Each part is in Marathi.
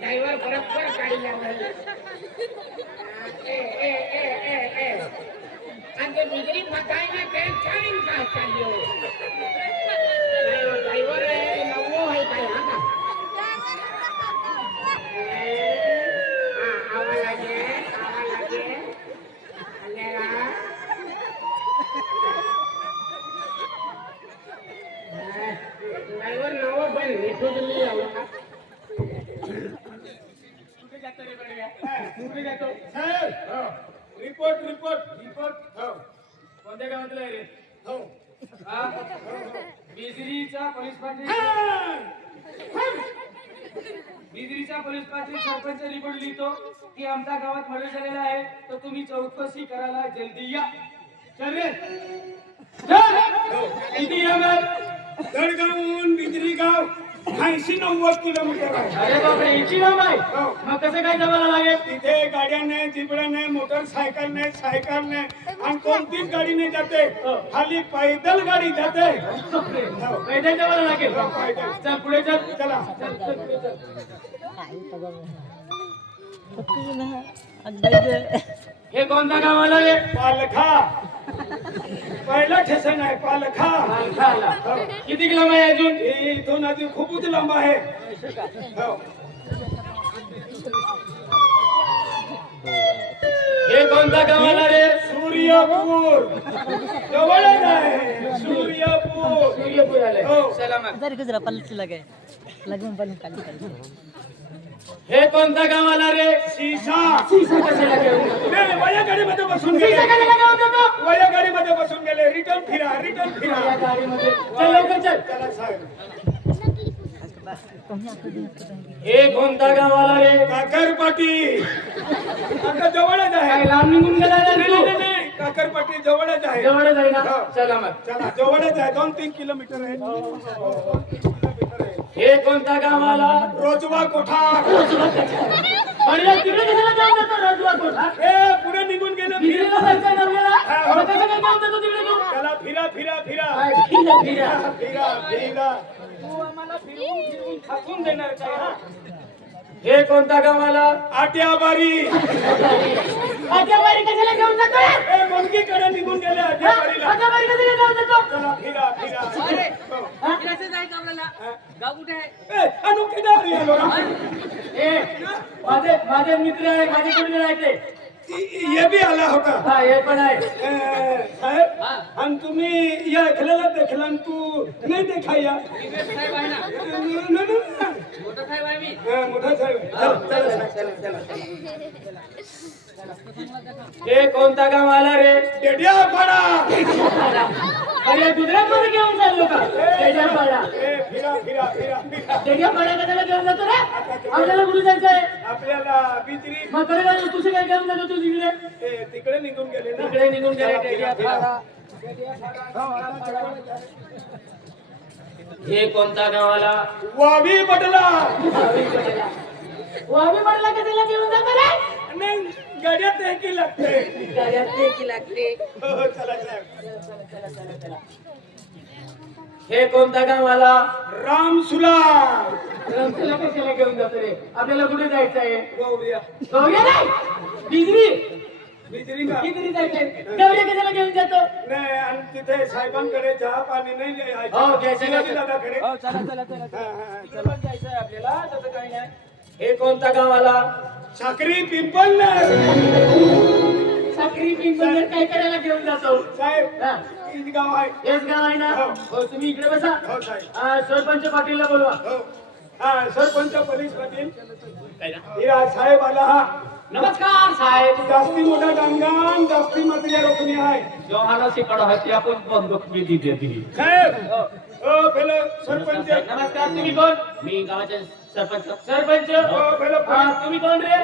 ड्रायव्हर बरोबर गाडी लागला आणि ते बिजली फटाय ना ते छान काय चाललो ड्रायव्हर आहे नवो आहे काय हा आवा लागे ड्रायव्हर नवो पण इथून मी आलो का कुठे जातो रे बडव्या कुठे जातो रिपोर्ट रिपोर्ट रिपोर्ट हो कोणत्या गावातला आहे रे हो हा बिजरीचा पोलीस पाटील सरपंच रिपोर्ट लिहितो की आमच्या गावात मर्डर झालेला आहे तर तुम्ही चौकशी करायला जल्दी या चल रे किती दडगावहून बिजरी गाव 80-90 किलोमीटर आहे. अरे बापरे इतकी लांब आहे मग कसं काय जावं लागेल तिथे गाड्या नाही जिबड्या नाही मोटरसायकल नाही सायकल नाही आणि कोणतीच गाडी नाही जाते खाली पैदल गाडी जाते पैदल जावं लागेल चल पुढे चल चला हे कोणता गाव आला रे पालखा पहिला ठेसन आहे पालखा किती लांब आहे अजून इथून अजून खूपच लांब आहे हे कोणता गाव आला रे सूर्यपूर जवळच आहे सूर्यपूर आले सलामत हे कोणता गाव आला रे सीसा कशाला घेऊन वया गाडीमध्ये बसून गेले वया गाडीमध्ये बसून गेले रिटर्न फिरा गाडीमध्ये चल लवकर चल चला साहेब हे कोणता गाव आला रे काकरपाटी आता जवळच आहे लांब निघून गेला नाही काकरपाटी जवळच आहे ना चला मग चला जवळच आहे 2-3 किलोमीटर आहे हे कोणता गाव आला रोजवा कोठा पुढे निघून गेले त्याला फिरा थाकून देणार काय हे कोणता गाव आला आट्याबारी कशाला घेऊन जातो मनकीकडे निघून गेले आट्याबारीला चला फिरा गाव कुठे आहे माझे मित्र आहे माझे कुठे राहते ये भी आला होता हा हे पण आहे साहेब आणि तुम्ही या खेळायला देखला तू नाही देखाया साहेब आहे ना मोठा साहेब आहे मी मोठा साहेब हे कोणता गाव आला रे डेडियापाडा अरे गुजरातमध्ये घेऊन चाललो का डेडियापाडा फिरा डेडियापाडा कशाला घेऊन जातो रे आपल्याला कुठे जायचं आहे आपल्याला बिजरी मग कडे तुझे काय घेऊन जातो तू तिकडे निघून गेले ना तिकडे निघून गेले डेडियापाडा हे कोणता गाव आला वावी पडला कशाला घेऊन जातो रे नाही गाड्यात की लागते हो चला हे कोणता गाव आला रामसुला कशाला घेऊन जातो रे आपल्याला कुठे जायचं आहे गौऱ्या नाही बिजरी जायचंय गौऱ्या कशाला घेऊन जातो नाही आणि तिथे साहेबांकडे चहा पाणी नाही दादाकडे चला जायचंय आपल्याला तसं काही नाही हे कोणता गाव आला साखरी पिंपल काय करायला घेऊन जातो साहेब हेच गाव आहे ना हो तुम्ही इकडे बसा सरपंच पाटीलला बोलवा सरपंच पोलीस पाटील साहेब आला हा नमस्कार साहेब जास्ती मोठा डांगान जास्ती मात्र रोखणी आहे जो हानासी पडा होती आपण बंदूक मी दिली साहेब पहिलं सरपंच नमस्कार तुम्ही कोण मी गावाचे सरपंच तुम्ही कोण रे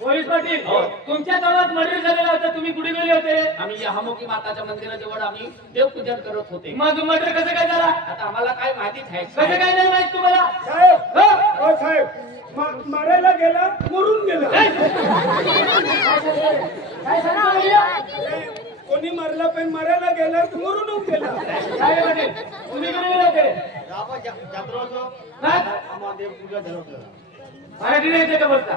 पोलीस पाटील तुमच्या गावात मर्डर झालेला होता तुम्ही कुठे गेले होते आम्ही हमुकी माताच्या मंदिराजवळ आम्ही देवपूजन करत होते मग मर्डर कसं काय झाला आता आम्हाला काय माहिती आहे कसं काय नाही माहित तुम्हाला साहेब साहेब मारायला गेला मरून गेला काय कोणी मारला पण मारायला गेला मरून गेला तुम्ही कुठे गेले होते मराठी नाही येते का बोलता?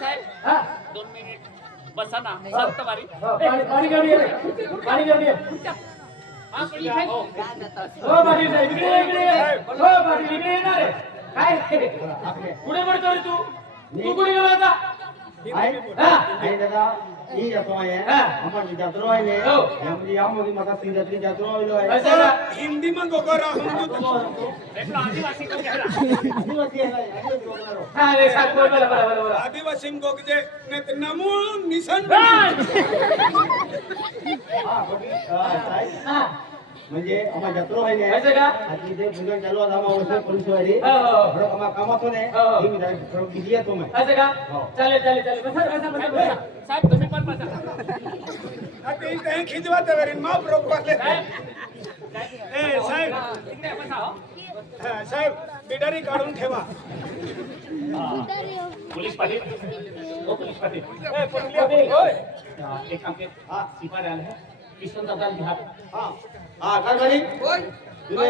साहेब 2 मिनिट बसा ना. संत बारी पाणी घेऊन ये. पाणी घेऊन ये. हा पण इथे हो पाटील साहेब इकडे ये, इकडे ये. हो पाटील इकडे येणार आहे. काय पुढे पडतो रे तू कुठे गेला होता? Ini jatuh ayah, apa ni jatuh ayah ni? Yang mesti yang mesti makan sing jatuh jatuh ayah. Hindi में गोगरा आदिवासी को कह रहा. अरे साथ बोल बोला आदिवासी गोगजे ने नमो निसन म्हणजे आम्हा जत्रो आहे ने असं का? आधी ते पूजन चालू आहे आम्हा वर्ष पोलीस वाली हो हो थोडं आम्हा कामात होणे हो. मी थोडं बिझी आहे तो मैं असं का? हो. चालेल चालेल चालेल बसा. साहेब तुम्ही पण बसा. आता इथे खिजवा तवरीन मा प्रोपाले ए साहेब इकडे बसा हो. साहेब बिडारी काढून ठेवा पोलीस पाटील हो पोलीस पाटील ए पटली होय एक काम के सिपाही आले हैं किशन दादा बिहार हां हां काय झाली तुले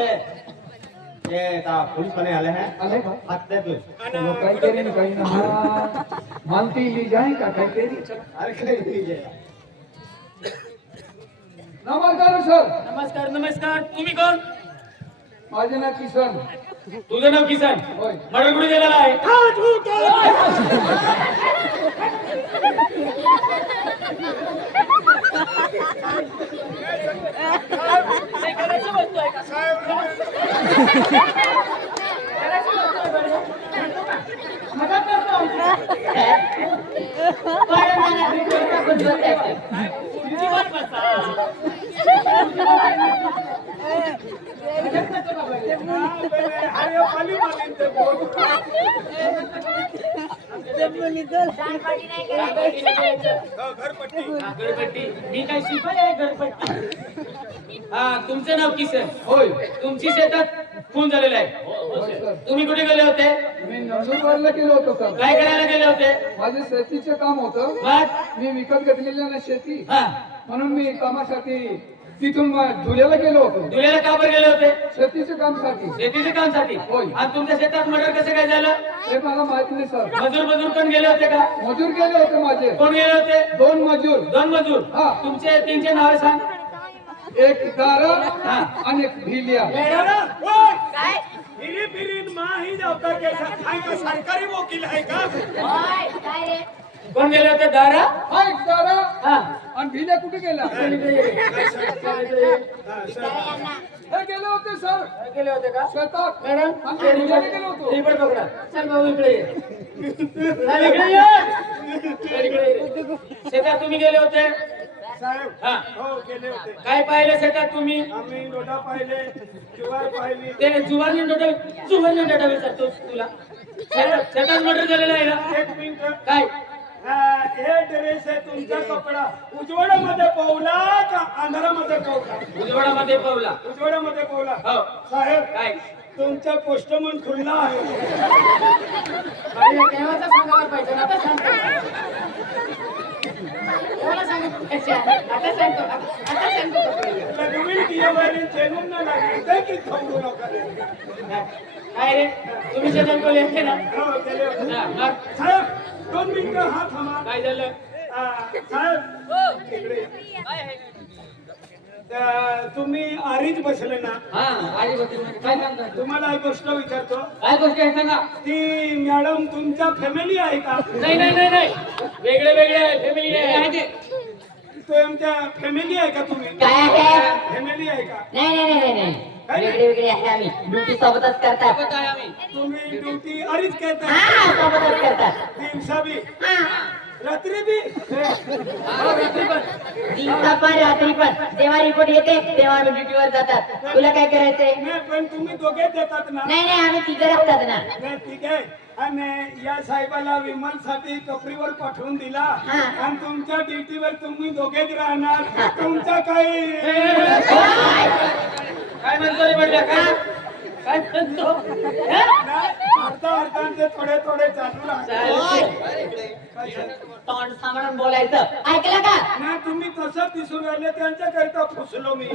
ये ता पुलिस वाले आले हैं हाथ दे तू आणि काहीतरी ना काही ना मानती ली जाए का काहीतरी अरे काय लीजिए नमस्कार सर नमस्कार नमस्कार. तुम्ही कोण? माझे नाव किसन तुझं नाव किसन. होय मडर कुठे गेलेला आहे? अरे पाली मारीन ते घरपट्टी गडपट्टी. मी काय शिपाई आहे गडपट्टी. हा तुमचं नाव किसन होय. तुमची शेतात खून झालेला आहे. होय सर तुम्ही कुठे गेले होते? मी नंदुरबारला गेलो होतो सर काय करायला गेले होते? माझे शेतीचे काम होतं मग मी विकत घेतलेली ना शेती हा म्हणून मी कामासाठी तिथून धुळ्याला गेलो होतो धुळ्याला का बरं गेले होते? शेतीच्या कामासाठी शेतीच्या कामसाठी. होय. आणि तुमच्या शेतात मर्डर कसं काय झालं? हे मला माहित नाही सर मजूर पण गेले होते का? मजूर गेले होते माझे कोण गेले होते? 2 मजूर 2 मजूर. हा. तुमचे तीनचे नाव सांग. एक दारा हा. आणि एक भिलिया फिरी फिरीन मा ही जावता के आहे का सरकारी वकील आहे का कोण गेले होते? दारा. हा एक दारा हा आणि भिलिया कुठे गेला हा, सर. हे गेले होते सर गेले होते का? शेतात मॅडम आम्ही भिलियाला गेलो होतो इकडे पकडा. चल भाऊ इकडे ये. चल इकडे ये. चल इकडे ये. शेतात तुम्ही गेले होते? साहेब हा. हो गेले होते काय पाहिले शेतात तुम्ही? आम्ही लोटा पाहिले ज्वार पाहिली ते जुवानी डोटा विचारतो तुला. शेतात मर्डर झालेला आहे ना? एक मिनिट काय? हे ड्रेस आहे तुमचा कपडा उजवाडामध्ये पावला का अंधारामध्ये पावला उजवाडामध्ये पावला. उजवाडामध्ये पावला हो. साहेब काय? तुमचा पोस्टमन खुल्ला आहे अरे केव्हाचा सांगायला पाहिजे ना? आता सांगतो. केव्हाला सांगितलं पाहिजे? आता सांगतो का पहिले? लगवीन कियावाली चेनून ना लागली ते की थांबू नका रे. काय रे? तुम्ही शेतात बोलले होते ना? हो गेले होते. हा, मग साहेब 2 मिनिटं हा थांबा काय झालं? साहेब इकडे तुम्ही आरीच बसले ना हा आई बघ काय सांगता? तुम्हाला एक गोष्ट विचारतो काय गोष्ट आहे सांगा. ती मॅडम तुमच्या फॅमिली आहे का नाही नाही नाही नाही वेगळे वेगळे फॅमिली आहे ते. तुमच्या फॅमिली आहे का तुम्ही काय आहे? फॅमिली आहे का नाही नाही नाही नाही वेगळे वेगळे आहे आम्ही ड्युटी सोबतच करतात सोबत आहे आम्ही. तुम्ही ड्युटी अरीच करता हा सोबतच करतात दिवसा बी हा रात्री बी हा, रात्री पण. दिवसा पण रात्री पण जेव्हा रिपोर्ट येते तेव्हा आम्ही ड्युटीवर जातात तुला काय करायचंय नाही पण तुम्ही दोघे देतात ना नाही नाही आम्ही तिघं असतात ना नाही ठीक आहे आणि या साहेबाला विमानसाठी कपरीवर पाठवून दिला हा. आणि तुमच्या ड्युटीवर तुम्ही दोघेच राहणार तुमचा काही काय म्हणतो रे बंड्या? काय काय म्हणतो हा? अर्धा अर्धांचे थोडे थोडे चालू राहते तोंड सांभाळून बोलायचं ऐकलं का ना तुम्ही तसं दिसून राहिले त्यांच्याकरिता फुसलो मी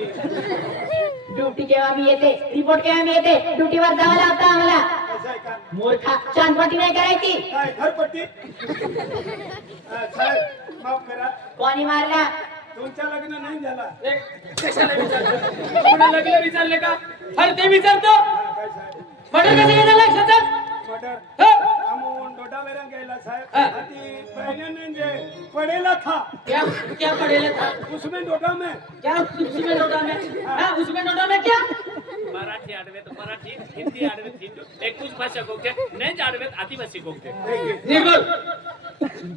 ड्युटी केव्हा मी येते रिपोर्ट केव्हा मी येते ड्युटीवर जावं लागतं आम्हाला असं आहे का मूर्खा चांदपट्टी नाही करायची काय घरपट्टी साहेब माफ करा कोणी मारला तुमचं लग्न नाही झाला ए, कशाला विचारतो कोणा लग्न विचारले का अरे ते विचारतो काय साहेब मर्डर कसं काय झालं लक्षात मर्डर हा? आमून डोडा वेरा गेला साहेब हा. आधी पहले ने जे पडेला था क्या क्या पढ़ेला था उसमें डोडा में क्या उसमें नोटा में हाँ उसमें नोटा में क्या मराठी आडवे तो मराठी हिंदी आडवे हिंदी एक कुछ भाषा को के नहीं आडवे आदिवासी को के निर्मल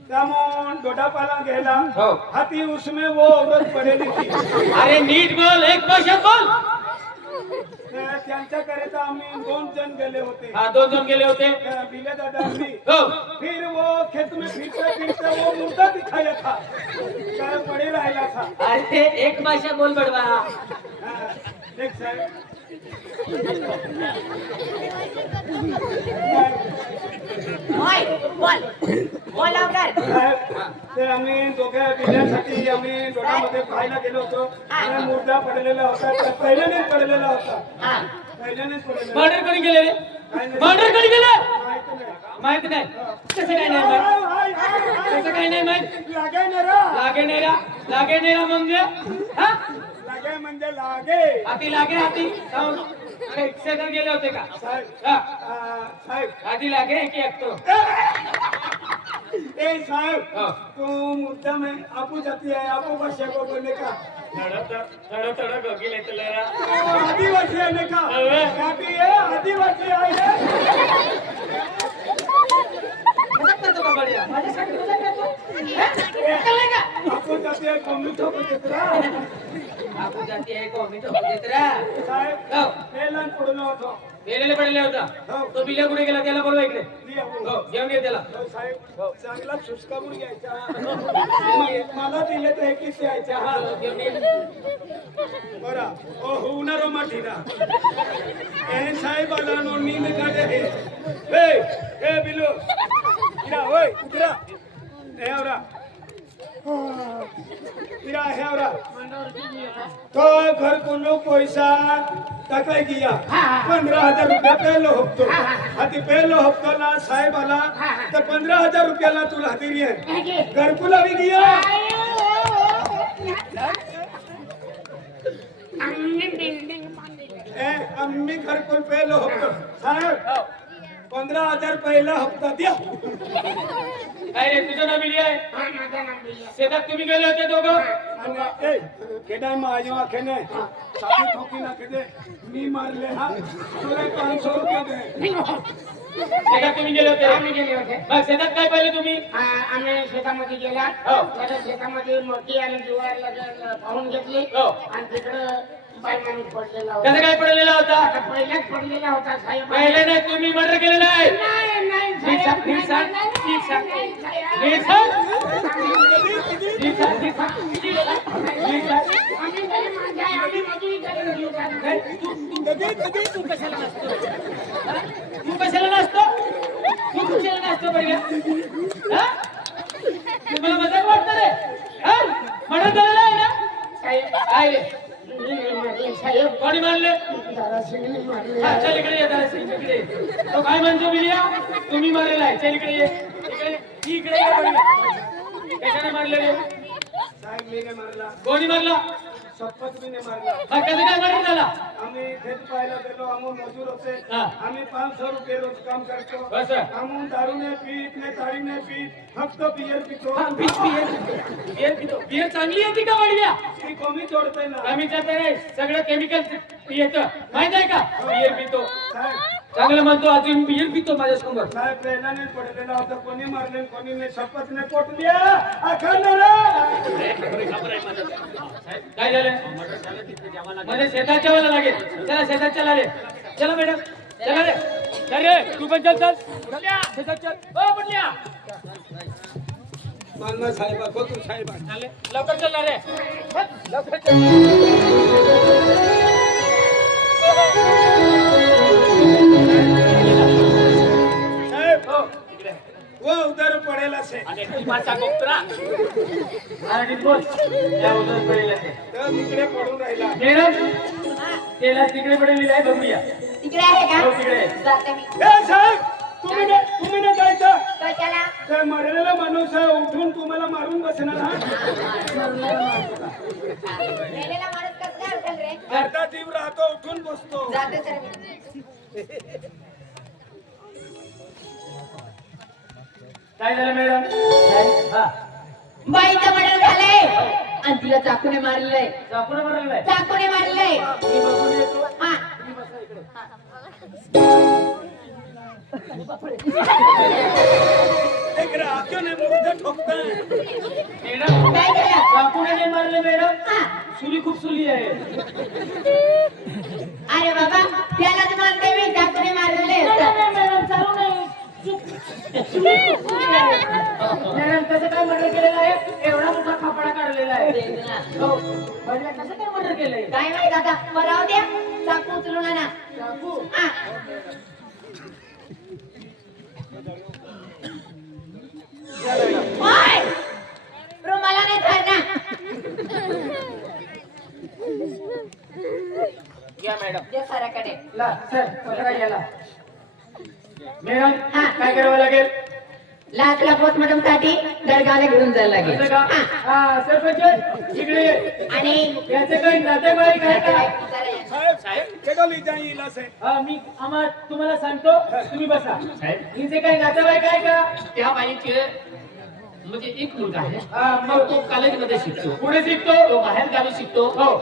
त्यामून डोडा पाला गेला हो. हाथी उसमें वो औरत पडेली थी अरे नीट बोल एक भाषा बोल त्यांच्याकरिता आम्ही 2 जण गेले होते हाँ 2 जन गेले होते बिले दादांनी हो फिर वो खेत में फिरते फिरते वो मुर्दा दिखाया था काय पडे राहिला था अरे एक भाषा बोल बड़वा हाँ, देख साहेब होय बोल बोल लवकर साहेब ते आम्ही दोघे बिल्यासाठी आम्ही डोळ्यामध्ये पाहायला गेलो होतो आणि मुर्दा पडलेला होता त्या पहिल्यानेच पडलेला होता हा पहिल्यानेच पडलेला मर्डर कोणी गेले रे काय नाही. मर्डर कोणी गेलं माहित नाही माहित नाही कसं काय नाही माहित कसं काय नाही माहित लागे ना रा लागे नेरा म्हणजे हा लागे म्हणजे लागे हाती लागे हाती शेतात गेले होते का साहेब हा साहेब आधी लागे की एकतो ए साहेब हाँ। तू मुद्दा में आपू जाती है आपू भाषा को बोलने का थोडं गेले तुला आदिवासी आने का अबे। काफी है आदिवासी आए हैं मदत करतो का बढिया माझ्यासाठी मदत करतो आपू जाती है कम्युनिटी को चित्रा आपण जाती आहे कॉमिटो देतरा साहेब हो पहिला पडलो होतो गेलेले पडले होता हो. तो बिल्ल्या कुठे गेला त्याला बोलवा इकडे ली आपू. हो जेवण घे त्याला हो, साहेब चांगला शुष्कामून घ्यायचा मला दिले तर एकीच यायच्या हा जेवण घे बरा ओ होणार माठीना ए साहेब आला नो नींद काढे ए बिलो इरा ओय उतरा ए आवरा इरा है आवरा तो घर को लो पैसा टाकाय गया 15,000 रुपया पहिलो हप्तो आधी पहिलो हप्त्याला साहेब आला तर 15,000 रुपयाला तुला हजेरी आहे घरकुल आवी गया आम्ही घरकुल पहिलो हप्तो साहेब 15,000 पहिला हप्ता द्या काय रे तुझं नाव बिली आहे शेतात तुम्ही गेले होते दोघं आणि ए केडाय माझ्या आखेने साधी ठोकी ना केदे मी मारले हा तुला 500 रुपये दे शेतात तुम्ही गेले होते आम्ही गेले होते मग शेतात काय पाहिले तुम्ही आम्ही शेतामध्ये गेला हो. त्या शेतामध्ये मोठी आणि जुवार पाहून घेतली हो. आणि तिकडं बाय माणूस पडलेला कसं होता काय पडलेला होता आता पहिल्याच पडलेला होता साहेब पहिले नाही तुम्ही मर्डर केलेलं आहे नाही नाही नीट सांग, नीट सांग, नीट सांग. नीट सांग. नीट सांग, नीट सांग. नीट सांग. नाही, तू कशाला नसतो हा? तू कशाला नसतो तू कशाला नसतो पहिले हा? तुम्हाला मजाक वाटतं रे हा? मर्डर झालेलं आहे ना काय रे कोणी मारले हा, चल इकडे ये जरा, इकडे ये. तो काय म्हणतो बिलिया तुम्ही मारलेला आहे चल इकडे ये इकडे ये बढिया. कशाने मारले रे साहेब मी ने मारला कोणी मारला शपथ मी ने मारला मग कसं काय मर्डर झाला आम्ही खेत पाहायला गेलो आम्ही मजूर होते हा. आम्ही 500 रुपये रोज काम करतो असं? आम्ही दारू नाही पीत नाही तारी नाही पीत फक्त बियर पितो हा, बियर पितो बियर चांगली येते का बढिया ती कमी जोडते ना आम्ही रे सगळं केमिकल येतं माहित आहे का बियर पितो साहेब चांगलं म्हणतो अजून बियर पितो माझ्या समोर साहेब पहिल्याने पडलेला होता कोणी मारले कोणी नाही शपथ ने पोटल्या अखंड काय झालं म्हणजे शेतात जेवायला लागेल चला शेतात चला रे चला मॅडम चला रे चल रे तू पण चल चल बढिया, शेतात चल ओ बढिया. मानना साहेब खोतू साहेब चालेल. लवकर चल ना रे लवकर चल वो उधर पडेला से आणि ती माझा कोपरा आणि बोल त्या उधर पडेल ते तर तिकडे पडून राहिला. मॅडम त्याला तिकडे पडेल आहे बघूया तिकडे आहे हो, का तिकडे आहे. जाते मी ए साहेब, तुम्ही नाही जायचं. कशाला ते मरलेला माणूस उठून तुम्हाला मारून बसणार हा. मेलेला माणूस कसं काय उठेल रे अर्धा जीव राहतो उठून बसतो. जाते तर मी काय झालं मॅडम हा बाईचं मर्डर झालंय आणि तिला चाकूने मारलंय चाकून मारलेलं चाकूने मारलंय मी बघून येतो हा तुम्ही बसा इकडे एक राहतो ने मुर्दा ठोकताय. मॅडम काय केलं चाकूने नाही मारले मॅडम हा सुली खूप सुली आहे अरे बाबा त्यालाच मारते मी चाकूने मारलेले मॅडम चालू नाही मॅडम कसं काय मर्डर केलेलं आहे एवढा मोठा खापडा काढलेला आहे हो म्हणजे कसं काय मर्डर केलंय काय माहित आता बराव द्या चाकू उचलून आणा चाकू हा ओय! रुमाला नाही खायला या मॅडम दे सराकडे ला सर पकडा याला मॅडम हा काय करावं लागेल लाचला पोस्टमॉर्टम साठी दर्गाला घेऊन जायला असं लागेल का हा सरपंच इकडे ये. आणि याचे काही नातेवाईक आहे का साहेब केडो ली जाईल असे. हा मी आम्हाला तुम्हाला सांगतो तुम्ही बसा हिचे काही नातेवाईक आहे का त्या बाईचे म्हणजे एक मुलगा आहे हा मग मग तो कॉलेजमध्ये शिकतो पुढे शिकतो तो बाहेर गावी शिकतो हो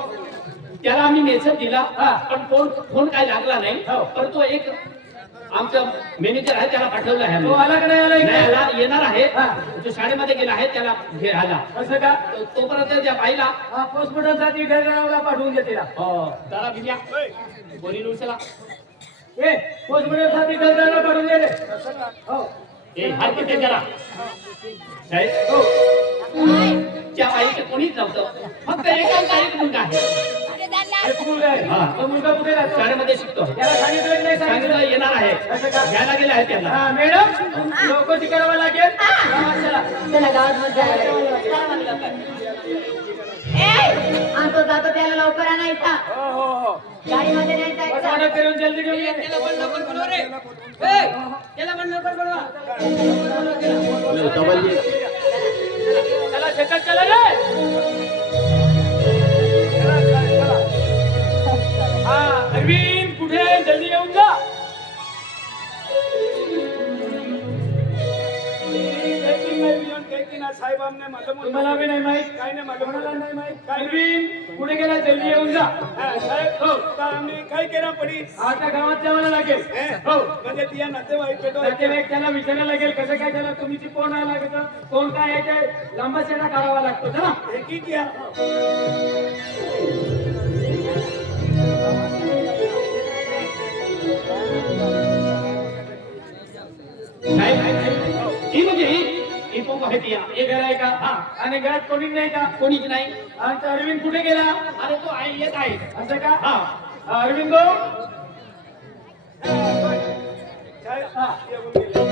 त्याला आम्ही मेसेज दिला हा. पण फोन काय लागला नाही हो. पण तो एक आमचा मॅनेजर आहे त्याला पाठवलं आहे तो आला का नाही आला नाही इकडे? आला, येणार आहे हा. तो शाळेमध्ये गेला आहे त्याला घे आला असं का तोपर्यंत त्या बाईला हा पोस्टमॉर्टम साठी डरगावला पाठवून देते त्याला दिल्या बोरी नुसला ए पोस्टमॉर्टम साठी डरगावला पाठवून दे रे. हो ए हार किती जरा साहेब हो त्या बाईचे कोणीच नव्हतं फक्त एक मुलगा आहे एक मुलगा आहे हा. तो मुलगा कुठे राहतो शाळेमध्ये शिकतो त्याला सांगितलं नाही सांगितलं सांगितलं येणार आहे असं का घ्यायला गेला आहे त्याला हा मॅडम चौकशी करावं लागेल हा, चला त्याला गावात मध्ये जायला लागेल. चला मग लवकर. ए, हा तो जातो त्याला लवकर आणायचा हो हो हो गाडीमध्ये नाही जायचं पोस्टमॉर्टम करून जल्दी घेऊन ये. चला शेतात चला रे हा अरविंद कुठे आहे? जल्दी येऊन जा साहेबांना माझं तुम्हाला बी नाही माहित काय नाही माझं कोणाला नाही माहित अरविंद कुठे गेला जल्दी येऊन जा साहेब हो तर आम्ही काय केला पडी आता गावात जावं लागेल हो म्हणजे तिया नातेवाईक पेटो नातेवाईक त्याला विचारायला लागेल कसं काय त्याला तुम्ही कोण आहे लागतं कोण काय आहे ते लांबा शेडा काढावा लागतो चला एक ही किया ही म्हणजे ही तो माहिती आहे हे घर आहे का हा. आणि घरात कोणी नाही का कोणीच नाही आणि अरविंद कुठे गेला अरे तो आई येत आहे असं का हा अरविंद भाऊ साहेब येऊन गेले.